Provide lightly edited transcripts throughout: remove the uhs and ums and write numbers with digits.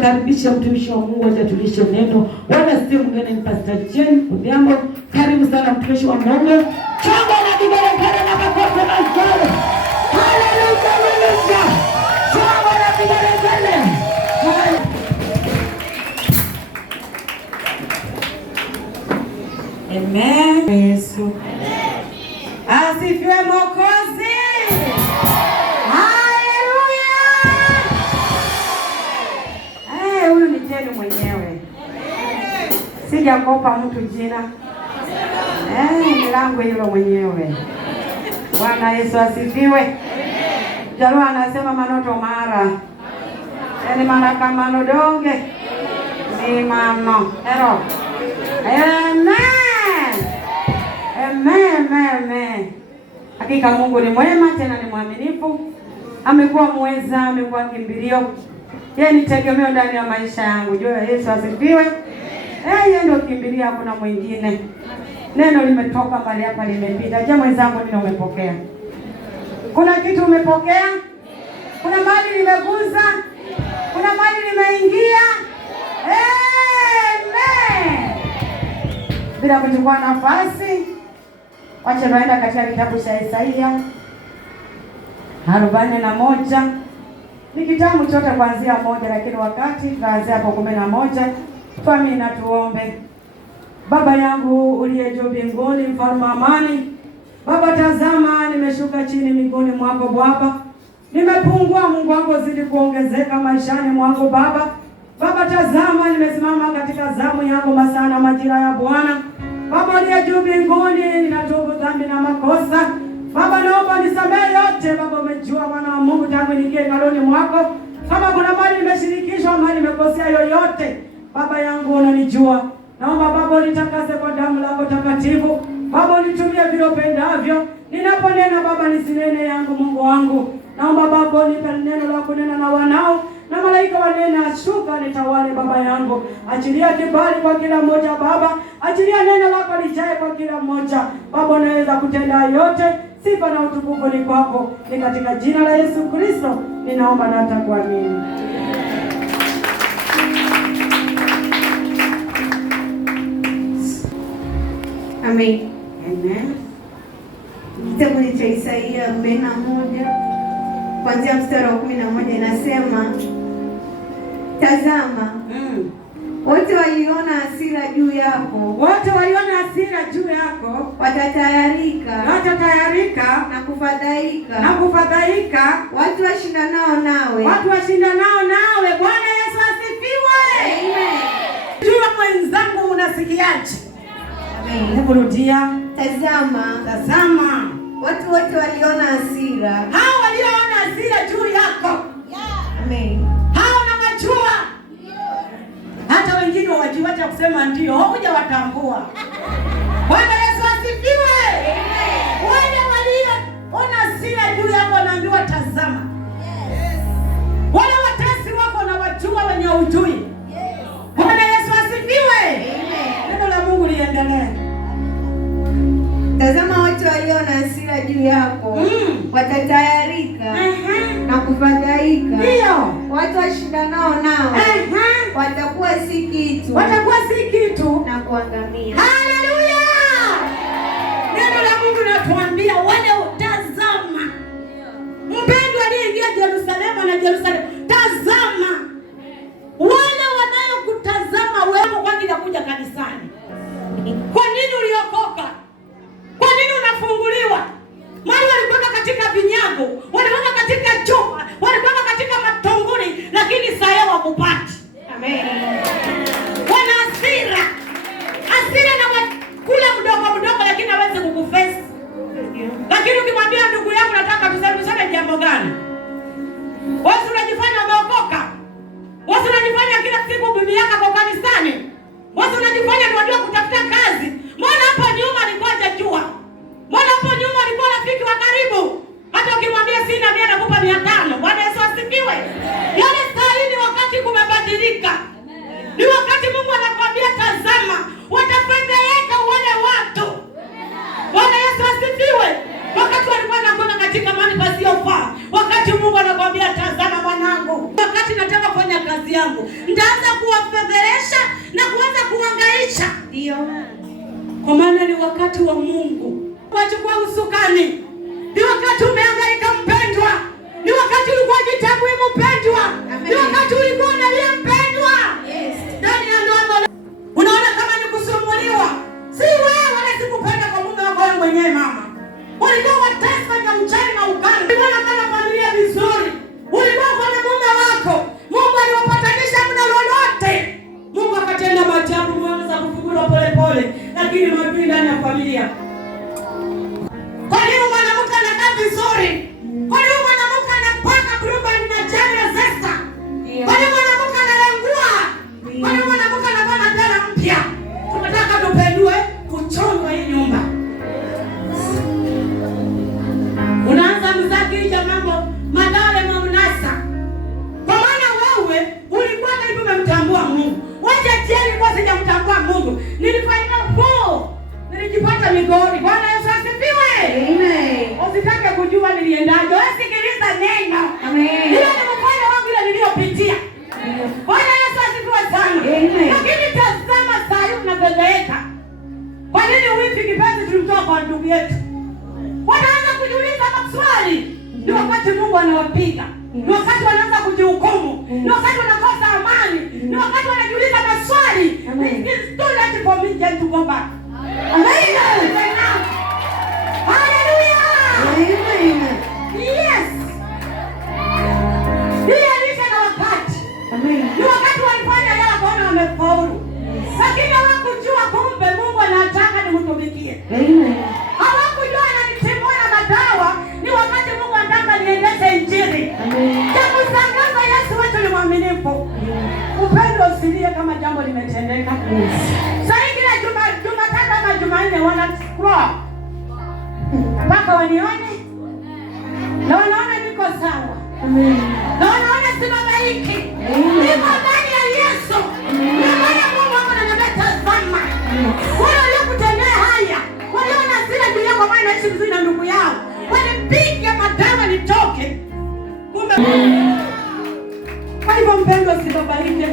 nitakaribisha mtumishi wa Mungu atatulisha neno. Bwana si mwingine ni Pastor Jane Odhiambo. Karibu sana mtumishi wa Mungu. Chongo na kigelegele na makofi mazuri. Haleluya, haleluya. Chongo na kigelegele. Amen. Yesu. Amen. Asifiwe Mwokozi. Haleluya. Huyu ni Jeni mwenyewe. Sijakopa mtu jina. Ni langu hilo mwenyewe. Bwana Yesu asifiwe. Jaluo anasema manoto mara. Yaani mara kama nodonge. Ni mano. Ero. Amen. Amen. Hakika Mungu ni mwema tena ni mwaminifu. Amekuwa mweza, amekuwa kimbilio. Yeye ni tegemeo ndani ya maisha yangu. Jua Yesu asifiwe. Yeye ndio kimbilio, hakuna mwingine. Neno limetoka mbali hapa limepita. Je, mwenzangu nini umepokea? Kuna kitu umepokea? Kuna mali limeguza? Kuna mali limeingia? Amen. Bila kuchukua nafasi, wacha tuende katika kitabu cha Isaia 41. Ni kitabu chote kuanzia 1, lakini wakati tuanze hapo 11. Tuamini na tuombe. Baba yangu uliye juu mbinguni, mfalme wa amani, Baba tazama nimeshuka chini miguuni mwako Baba. Nimepungua, Mungu wangu zidi kuongezeka maishani mwangu Baba. Baba tazama nimesimama katika zamu yangu masaa na majira ya Bwana. Baba uliye juu mbinguni, ninatubu dhambi na makosa. Baba naomba nisamehe yote. Baba umejua Bwana wa Mungu tangu niingie kaloni mwako. Kama kuna mali nimeshirikishwa, mali nimekosea yoyote, Baba yangu unanijua. Naomba Baba unitakase kwa damu lako takatifu. Baba unitumie vile upendavyo. Ninaponena Baba nisinene yangu Mungu wangu. Naomba Baba unipe neno lako nena na wanao. Na malaika wanena shuka nitawale Baba yangu. Achilia kibali kwa kila mmoja Baba. Achilia neno lako lijae kwa kila mmoja. Baba unaweza kutenda yote. Sifa na utukufu ni kwako. Ni katika jina la Yesu Kristo ninaomba na nitakuamini. Amen. Amen. Kitabu cha Isaia 41 kuanzia mstari wa 11 inasema, tazama, wote waliona hasira juu yako. Wote waliona hasira juu yako. Watatayarika na kufadhaika. Watu washindanao nawe. Bwana Yesu asifiwe. Amen. Jua mwenzangu unasikiaje? Amen. Hebu rudia. Tazama. Watu wote waliona hasira. Hao waliona hasira juu yako. Amen. Hao unawajua. Hata wengine wajiwacha kusema ndio, huja watambua. Bwana Yesu asifiwe. Amen. Wale waliona hasira juu yako wanaambiwa tazama. Yes. Wale watesi wako na wajua wenye ujui. Yes. Bwana Yesu asifiwe. Amen. Neno la Mungu liendelee. Tazama wote waliona hasira juu yako. Watatayarika na kufadhaika. Ndio. Watu washindanao nao. Watakuwa si kitu na kuangamia. Haleluya! Neno la Mungu linatuambia wale utazama. Mpendwa aliyeingia Yerusalemu na Yerusalemu. Tazama. Wale wanayokutazama wewe kwa ajili ya kuja kanisani. Kwa nini uliokoka? Kwa nini unafunguliwa? Mali walikuwa katika vinyago, walikuwa katika chupa, walikuwa katika matongoni, lakini sasa hawakupati. Amen. Wana hasira. Hasira na kula mdogo lakini hawezi kukuface. Lakini ukimwambia ndugu yangu nataka tuseme jambo gani? Wewe unajifanya umeokoka. Wewe unajifanya kila siku bibi yako kwa kanisani. Wewe unajifanya unajua kutafuta kazi. Mbona hapo nyuma alikuwa hajajua? Mbona hapo nyuma alikuwa rafiki wa karibu? Hata ukimwambia sina mimi anakupa 500. Bwana Yesu asifiwe. Yale saa hii ni wakati kumebadilika. Ni wakati Mungu anakuambia tazama, watafadhaika wale watu. Bwana Yesu asifiwe. Wakati walikuwa wanakwenda katika mahali pasiyofaa. Wakati Mungu anakuambia tazama mwanangu, wakati nataka kufanya kazi yangu, yangu, nitaanza kuwafedheresha na kuanza kuhangaisha. Ndio. Kwa maana ni wakati wa Mungu. Wachukua usukani. Ni wakati umehangaika mpendwa. Ni wakati ulikuwa jitambui mpendwa. Ni wakati ulikuwa unalia mpendwa. Yes. Ndani ya ndoa unaona kama ni kusumbuliwa. Si wewe wala sikupenda kwa Mungu wako wewe mwenyewe mama. Ulikuwa watesa na mchana na ukanda. Ulikuwa kama familia vizuri. Ulikuwa kwa mume wako. Mungu aliwapatanisha mna lolote. Mungu akatenda maajabu, mwanza kufungua pole pole, lakini maadui ndani ya familia. Kwa nini mwanamke anakaa vizuri? Kwa nini mwanamke anapaka brumba na jani ya zesta? Kwa nini mwanamke analengua? Kwa nini mwanamke anavaa ndala mpya? Tunataka tupendwe kuchonga hii nyumba. Unaanza mzaki ya mambo madale mamnasa. Kwa maana wewe ulikuwa karibu umemtambua Mungu. Wacha tieni kwa sijamtambua Mungu. Nilifanya nilijipata Migori. Bwana Yesu asifiwe. Amen. Usitake kujua niliendaje. Wewe sikiliza neno. Amen. Ile ni mfano wangu ile niliyopitia. Bwana Yesu asifiwe sana. Amen. Lakini tazama saa hii unabeleka. Kwa nini wifi kipenzi tulimtoa kwa ndugu yetu? Wanaanza kujiuliza maswali. Ni wakati Mungu anawapiga. Ni wakati wanaanza kujihukumu. Ni wakati wanakosa amani. Ni wakati wanajiuliza maswali. It's too late for me to go back. Amen. Hallelujah. Amen. Yes. Hii alisha na wakati. Amen. Ni wakati walifanya yala kuona wamefaulu. Lakini hawakujua kumbe Mungu anataka nimtumikie. Amen. Hawakujua ananitimua na madawa. Ni wakati Mungu anataka niendeshe injili. Amen. Kutangaza Yesu wetu ni mwaminifu. Upendo usilie kama jambo limetendeka. Sasa kila Jumatatu ama Jumanne wana scroll. Mpaka wanione. Na wanaona niko sawa. Amen. Na wanaona sibabaiki. Niko ndani ya Yesu. Na maana Mungu ananiambia tazama. Wale waliokutendea haya, waliona hasira juu yako maana naishi vizuri na ndugu yao. Walipiga madawa nitoke. Kumbe kwa hivyo mpendwa, usibabaike.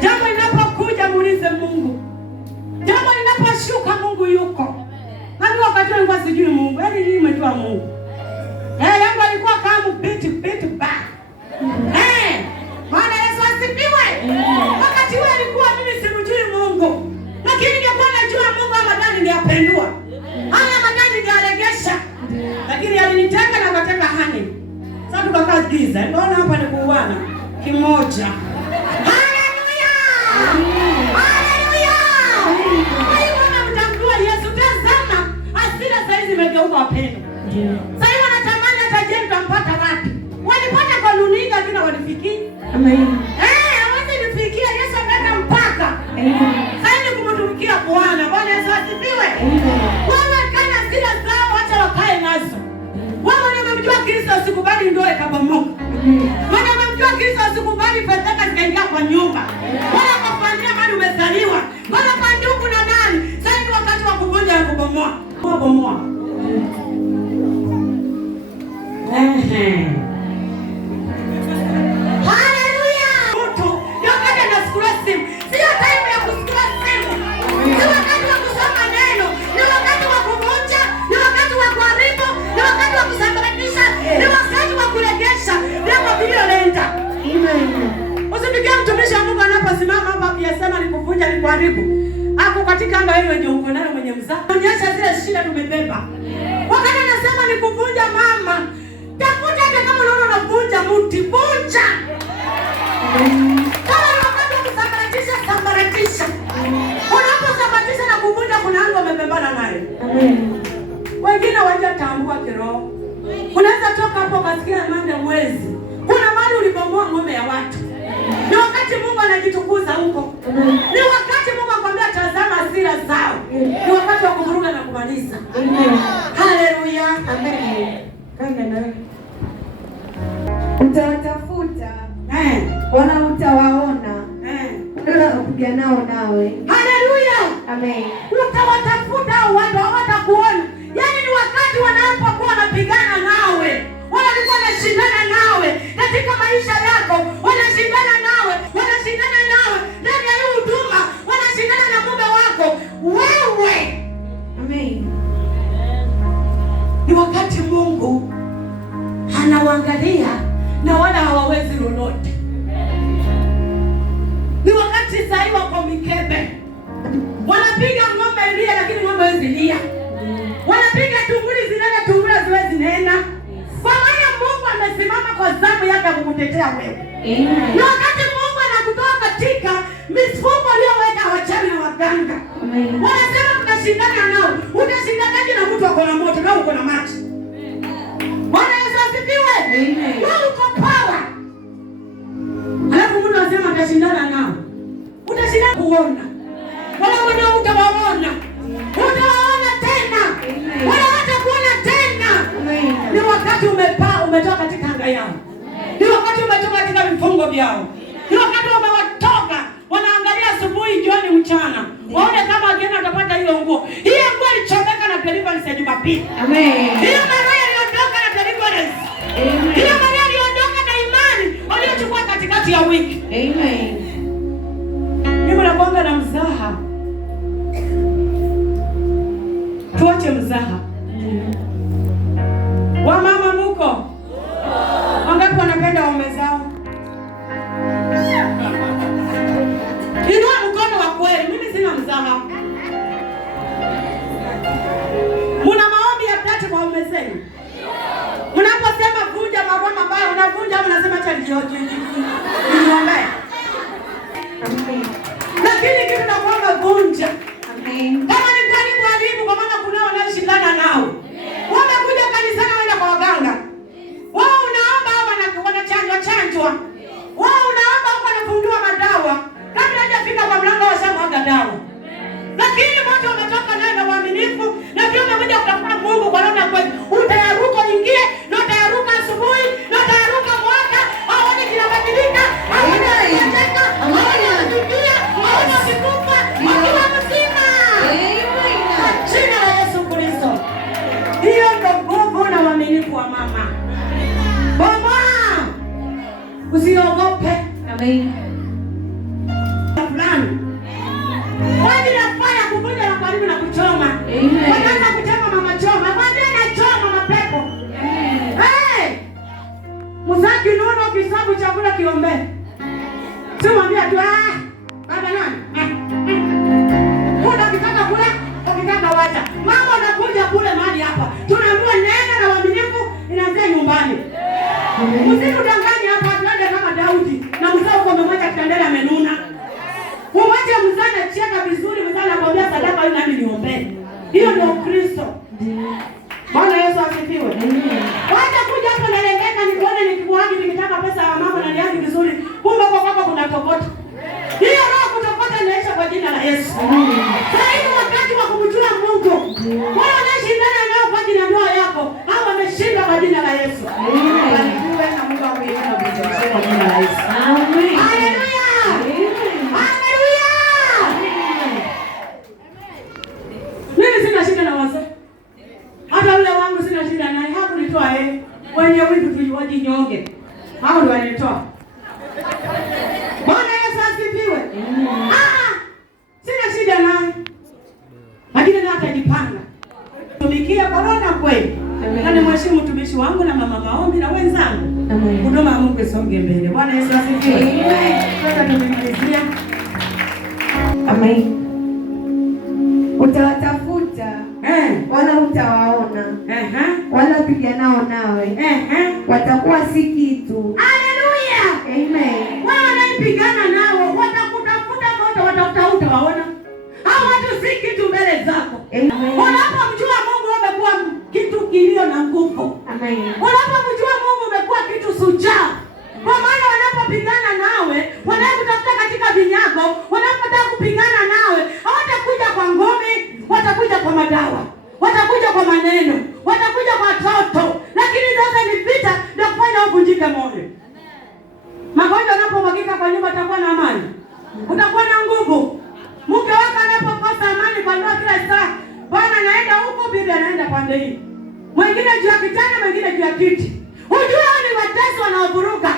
Jambo linapokuja muulize Mungu. Jambo linaposhuka Mungu yuko. Nani wakati nilikuwa sijui Mungu. Yaani nimejua Mungu. Yangu alikuwa kama biti ba. Bwana Yesu asifiwe. Wakati wewe alikuwa mimi simjui Mungu. Lakini ningekuwa najua Mungu ama ndani ningependua. Haya madani ningealegesha. Lakini aliniteka na akateka hani. Sasa tukakaa giza. Ndio hapa ni kuuana kimoja. Haleluya! Haleluya! Wewe unamtambua Yesu, tazama hasira sasa zimegeuka wapendo. Sasa wanatamani hata je mtampata wapi? Walipata kwa luninga kina walifikii. Amen. Hawezi nifikia Yesu ameenda mpaka. Sasa ni kumtumikia Bwana. Bwana Yesu asifiwe. Wewe kana hasira zao acha wakae nazo. Wewe unamjua Kristo usikubali ndoa ikabomoka. Maana unamjua Kristo usikubali fedha zikaingia kwa nyumba. Wala kufanyia mali umezaliwa. Wala kwa ndugu na nani. Sasa ni wakati wa kuvunja na kubomoa. Kubomoa. Haleluya. Mtu wakati anasikula simu. Sio time ya kusikula simu. Ni wakati wa kusoma neno. Ni wakati wa kuvunja. Ni wakati wa kuharibu. Ni wakati wa kusambaratisha. Ni wakati wa kuregesha. Ndio vilivyoenda. Amen. Usifikie mtumishi wa Mungu anaposimama hapa akisema ni kuvunja ni kuharibu. Hapo katika anga wewe ndio uko nayo mwenye mzaa. Onyesha zile shida tumebeba. Wakati anasema ni kuvunja mama. Tafuta hata kama unaona unavunja mti, vunja. Kama wakati kusambaratisha, sambaratisha. Unaposambaratisha na kuvunja kuna anga umebebana naye. Amen. Wengine hawajatambua kiroho. Unaweza toka hapo kasikia manda mwezi. Kuna mali ulibomoa ng'ombe ya watu. Ni wakati Mungu anajitukuza huko. Ni wakati Mungu akwambia tazama hasira zao. Ni wakati wa kuvuruga na kumaliza. Amen. Haleluya. Amen. Utawatafuta wala utawaona, ndio kupiga nao nawe. Haleluya. Amen. Utawatafuta watu hawatakuona. Yaani ni wakati wanapokuwa wanapigana nawe, walikuwa wanashindana nawe katika maisha yako, wanashindana nawe, Wanapiga ng'ombe ilie, lakini ng'ombe hawezi lia. Wanapiga tunguli zinena, tunguli haziwezi nena. Kwa maana Mungu amesimama kwa zamu yake kukutetea wewe. Na wakati Mungu anakutoa katika mifumo aliyoweka wachawi na waganga, wanasema tunashindana nao. Utashindanaje na mtu ako na moto na uko na maji? Bwana Yesu asifiwe. Wewe uko power. Alafu mtu anasema utashindana nao. Utashindana kuona. Wala utawaona. Utawaona tena. Wala hatakuona tena. Ni wakati umetoka katika anga yao. Ni wakati umetoka katika vifungo vyao. Ni wakati umewatoka. Wanaangalia asubuhi, jioni, mchana. Waone kama akienda atapata hiyo nguo. Hiyo nguo ilichomeka na deliverance ya Jumapili. Amen. Hiyo mara iliondoka na deliverance. Amen. Hiyo mara iliondoka na imani waliochukua katikati ya wiki. Amen. Mimi nakwanga na mzaha. Tuache mzaha. Wamama muko? Wangapi wanapenda waume zao? Inua mkono wa kweli. Mimi sina mzaha. Muna maombi ya dhati kwa waume zenu? Mnaposema vunja maroho mabaya, unavunja au unasema acha niombee? Lakini kitu na kwamba vunja. Kama ni karibu kwa maana kuna wanaoshindana nao. Wamekuja kanisani waenda kwa waganga. Wao unaomba au wanachanjwa. Wao unaomba au wanafungiwa madawa. Kabla hajafika kwa mlango washamwaga dawa. Lakini watu wametoka naye na uaminifu na pia wamekuja kutafuta Mungu kwa namna kweli. Utayaruka ingie na utayaruka asubuhi na utayaruka mwaka. Haoni kinabadilika. Haoni kinateka. Haoni kukimbia. Haoni kukufa. Haoni mzima. Kwa jina la Yesu Kristo. Hiyo ndio nguvu na uaminifu wa mama. Mama, usiogope. Amen. Fulani. Wadi nafanya kuvunja na karibu na kuchoma. Wanaanza kuchoma mama choma. Wadi anachoma mapepo. Hey! Muzaki nuno kisabu chakula kiombe. Si mwambia tu baba nani? Kuna kitaka kula, ukitaka wacha. Mama anakuja kule mahali hapa. Tunaambiwa nenda na uaminifu inaanzia nyumbani. Usikudanganye hapa tuende kama Daudi. Na mzao uko umemwacha kitandela amenuna. Uwache mzana cheka vizuri, mzana anakuambia sadaka hiyo nani niombe. Hiyo ndio Kristo. Bwana Yesu asifiwe. Wacha kuja hapo na lengeka nikuone nikikuagi nikitaka pesa ya mama na niagi vizuri. Kumbe kwa kwako kuna tokota. Hiyo roho kutokota inaisha kwa jina la Yesu. Sasa hivi wakati wa kumjua Mungu. Wao wanashindana nao kwa jina ndoa yako. Hao wameshinda kwa jina la Yesu. Barikiwe na Mungu akuinue na kutujalia kwa jina la Yesu. Amen. Haleluya. Mimi sina shida na wazee. Hata ule wangu sina shida naye. Hakunitoa yeye. Wenye wivu tuliwaji nyonge. Hao ndio wanitoa. Bwana Yesu asifiwe. Sina shida naye. Lakini na atajipanga. Tumikia korona kweli. Na nimheshimu mtumishi wangu na mama maombi na wenzangu. Huduma ya Mungu isonge mbele. Bwana Yesu asifiwe. Sasa tumemalizia. Amen. Utawatafuta wala utawaona. Wala piganao nawe watakuwa si kitu. Haleluya. Amen. Wao wanapigana nao watakutafuta moto, watafuta utawaona. Hao watu si kitu mbele zako. Unapomjua Mungu umekuwa kitu kilio na nguvu. Amen. Unapomjua Mungu umekuwa kitu sujaa. Kwa maana wanapopigana nawe, wanakutafuta katika vinyago, wanapotaka kupigana nawe, hawatakuja kwa ngome, watakuja kwa madawa, watakuja kwa maneno, watakuja kwa watoto, lakini sasa ni vita ndio kufanya uvunjike moyo. Magonjwa yanapomwagika kwa nyumba utakuwa na amani. Utakuwa na nguvu. Mke wako anapokosa amani kwa ndoa kila saa, bwana anaenda huko, bibi anaenda pande hii. Mwingine juu ya kitanda, mwingine juu ya kiti. Unajua ni watesi wanaovuruga.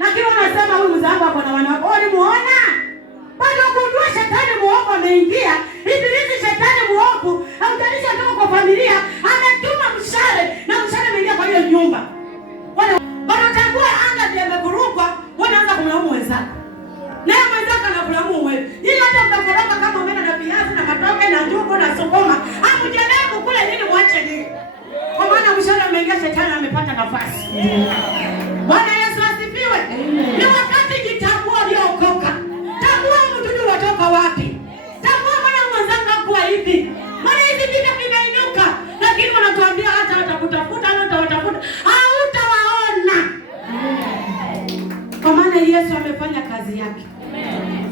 Lakini wanasema huyu mzangu ako na wanawake. Ulimuona? Bado kundua shetani muovu ameingia. Ibilisi shetani muovu, hautanisha toka kwa familia, ametuma mshale na mshale ameingia kwa hiyo nyumba. Wanatambua anga ndio imevurugwa, wanaanza kumlaumu wenzako. Leo mwenzako anakulaumu wewe. Ili hata mtakoroka kama umeenda na viazi sukuma. Hamjaribu kule nini mwache nini? Kwa maana mshahara umeingia, shetani amepata nafasi. Bwana Yesu asifiwe. Ni wakati jitambua uliokoka. Tambua mdudu watoka wapi. Tambua maana mwenzangu kwa hivi. Maana hizi vitu vimeinuka, lakini wanatuambia hata watakutafuta, hata watatafuta, hautawaona. Kwa maana Yesu amefanya kazi yake.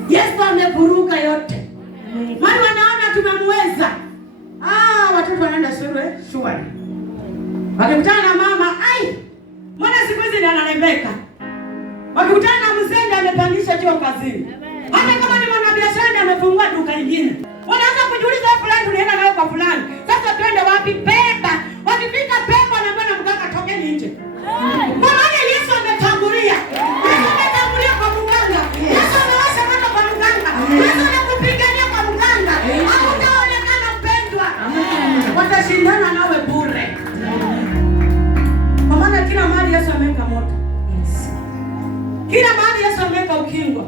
Yesu amevuruga yote. Maana wanaona tumemweza. Watoto wanaenda shule. Wakikutana na mama, mbona siku hizi ndio analembeka? Wakikutana na mzee amepandisha cheo kazini. Hata kama ni mwanabiashara amefungua duka lingine. Wanaanza kujiuliza fulani tunaenda nayo kwa fulani. Sasa twende wapi? Pemba. Wakifika Pemba wanaambia na mganga tokeni nje. Kwa maana Yesu ametangulia. Yesu ametangulia kwa mganga. Yesu anawasha moto kwa mganga. Yesu anakupigania kwa mganga. Hautaonekana mpendwa. Watashindana nawe bure. Kwa maana kila mahali Yesu ameweka moto. Kila mahali Yesu ameweka ukingwa.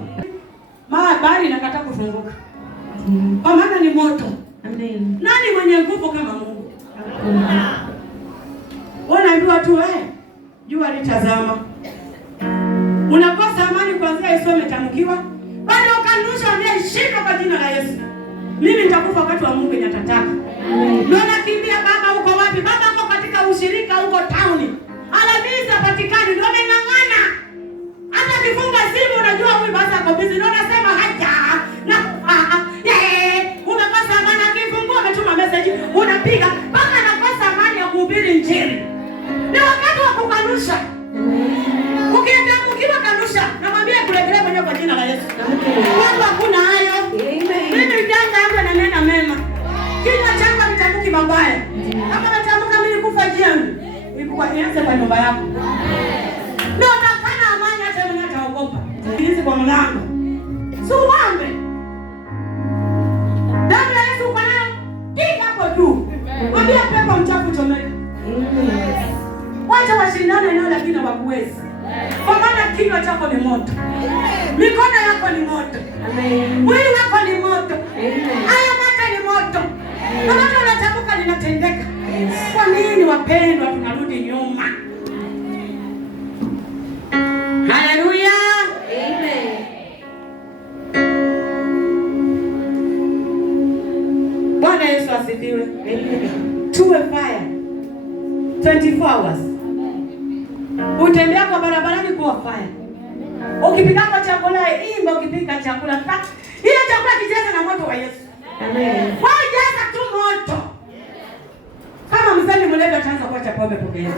Bahari inakataa kufunguka. Kwa maana ni moto. Amen. Nani mwenye nguvu kama Mungu? Unaambiwa tu jua litazama. Unakosa amani kuanzia Yesu ametamkiwa. Bado ukanusha ameshinda kwa jina la Yesu. Mimi nitakufa wakati wa Mungu inatataka. Ndio nakimbia baba uko wapi? Baba uko katika ushirika huko town. Alhamisi patikani ndio ameng'ang'ana. Hata kifunga simu unajua huyu basi ako busy. Ndio nasema haja. Na unakosa amani akifungua ametuma message unapiga mpaka nakosa amani ya kuhubiri injili. Ni wakati wa kukanusha. Ukienda ukiwa kanusha namwambia kurejelea mwenyewe kwa jina la Yesu. Mungu hakuna hayo. Mimi nitanga hapa na nena mema. Kinywa changu kitamki mabaya. Kama natamka mimi kufa jiani. Ilikuwa nianze kwa nyumba yako. Ndio utakana amani hata mwenye ataogopa. Hizi kwa mlango. Suwambe. Damu ya Yesu kwa nayo. Kinga hapo juu. Mwambie pepo mchafu chomeka. Wacha washindane eneo lakini hawakuwezi. Kwa maana kinywa chako ni moto. Mikono yako ni moto. Mwili wako ni moto. Haya moto ni moto. Na moto unatamka linatendeka. Kwa nini wapendwa tunarudi nyuma? Haleluya. Amen. Bwana Yesu asifiwe. Tuwe fire 24 hours. Utembea kwa barabarani kuwa fire. Ukipika kwa chakula imba, ukipika chakula hiyo chakula kijaza na moto wa Yesu. Amen. Kwa jaza tu moto. Kama mzee mlevi ataanza kuacha pombe pokea.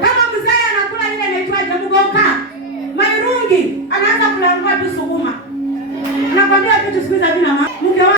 Kama mzee anakula ile inaitwa mugoka, mairungi, anaanza kulangua tu sukuma. Nakwambia kitu siku hizi vina